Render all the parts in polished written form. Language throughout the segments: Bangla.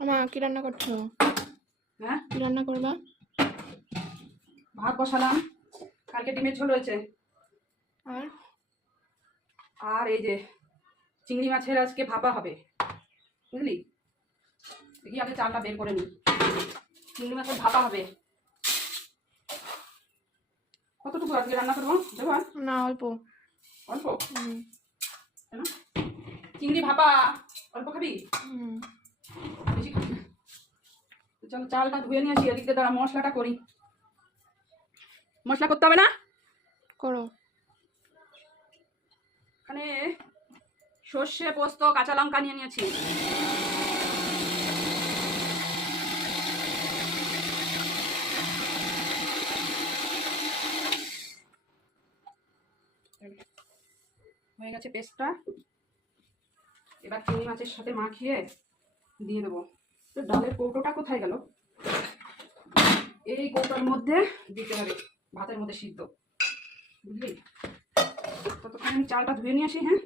মা কি রান্না করছো? হ্যাঁ, কি রান্না করবা? ভাত বসালাম, কালকে ডিমের ঝোল রয়েছে, আর আর এই যে চিংড়ি মাছের আজকে ভাপা হবে, বুঝলি? দেখি আগে চালটা বের করে নিই। চিংড়ি মাছের ভাপা হবে। কতটুকু আজকে রান্না করবো দেবো? না, অল্প অল্প। হুম কেন? চিংড়ি ভাপা অল্প খাবি? হুম বেশি খাবি না। চলো চালটা ধুয়ে নিয়ে আসি, এদিকে দ্বারা মশলাটা করি। মশলা করতে হবে না? করো। এখানে সর্ষে, পোস্ত, কাঁচা লঙ্কা নিয়ে নিয়েছি। হয়ে গেছে পেস্টটা। এবার চিংড়ি মাছের সাথে মাখিয়ে দিয়ে দেবো। তো ডালের কৌটোটা কোথায় গেল? এই কৌটোর মধ্যে দিতে হবে, ভাতের মধ্যে সিদ্ধ, বুঝলি? ততক্ষণ আমি চালটা ধুয়ে নিয়ে আসি। হ্যাঁ,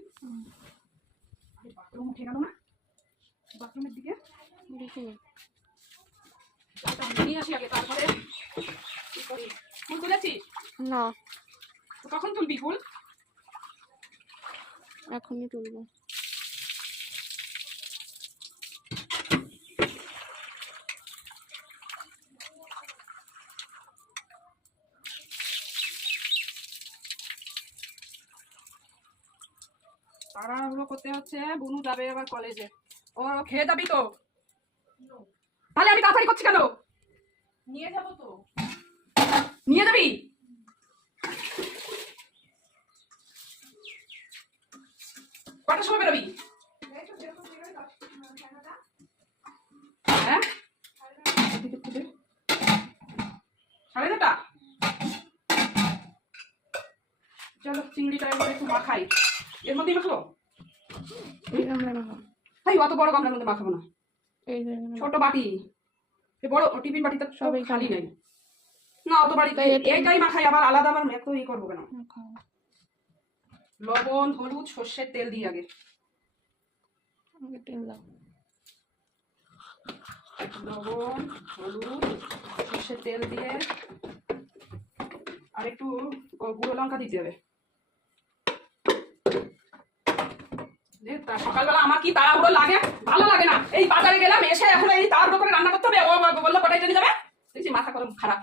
বাথরুম উঠে গেল না, বাথরুমের দিকে দেখি চালটা ধুয়ে নিয়ে আসি আগে, তারপরে কি করি? ফুল তুলেছিস? না, তো কখন তুলবি ফুল? এখনই তুলবো। তাড়াহুড়ো করতে হচ্ছে, বুনু যাবে আবার কলেজে। ও খেয়ে যাবি তো? তাহলে আমি তাড়াতাড়ি করছি কেন? নিয়ে যাবো তো। নিয়ে যাবি? কটার সময় বেরোবি? হ্যাঁ, 9:30। চলো চিংড়িটা এবার একটু মাখাই। এর মধ্যেই মাখাবো? এই গামলা মাখো। তাই অত বড় গামলার মধ্যে মাখাবো না, এই ছোট বাটি। এই বড় টিফিন বাটিতে সবই খালি নেই না, অত বাড়ি এইটাই মাখাই, আবার আলাদা আবার এত ই করবো কেন? লবণ, হলুদ, সর্ষের তেল দিই আগে। তেল দাও। লবণ, হলুদ, সর্ষের তেল দিয়ে আর একটু গুঁড়ো লঙ্কা দিতে হবে। সকালবেলা আমার কি তাড়াহুড়ো লাগে, ভালো লাগে না। এই বাজারে গেলাম, এসে এখন এই তাড়াহুড়ো করে রান্না করতে হবে। ও বললো কটায় ট্রেনে যাবে? দেখছি মাথা গরম খারাপ।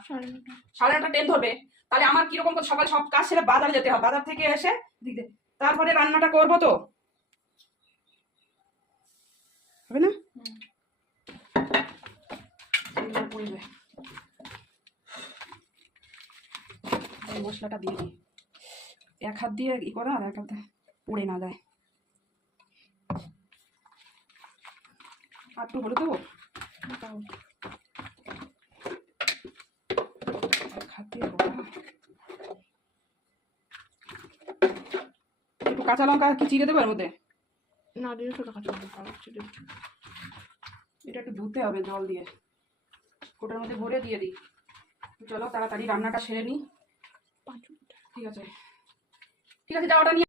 9:30 ট্রেন ধরবে। তাহলে আমার কিরকম করে সকাল সব কাজ ছেড়ে বাজারে যেতে হবে, বাজার থেকে এসে দিতে তারপরে রান্নাটা করবো, তো হবে না? মশলাটা দিয়ে দিই, এক হাত দিয়ে ই করা আর এক হাতে পড়ে না যায়। আর একটু বলে দেবো, এক হাত দিয়ে একটু কাঁচা লঙ্কা কি চিড়ে দেবো এর মধ্যে? না, দিয়ে ছোট কাঁচা লঙ্কা। এটা একটু ধুতে হবে জল দিয়ে, কোটার মধ্যে ভরে দিয়ে দিই। চলো তাড়াতাড়ি রান্নাটা সেরে নিই। ঠিক আছে, ঠিক আছে, যাওয়াটা নিয়ে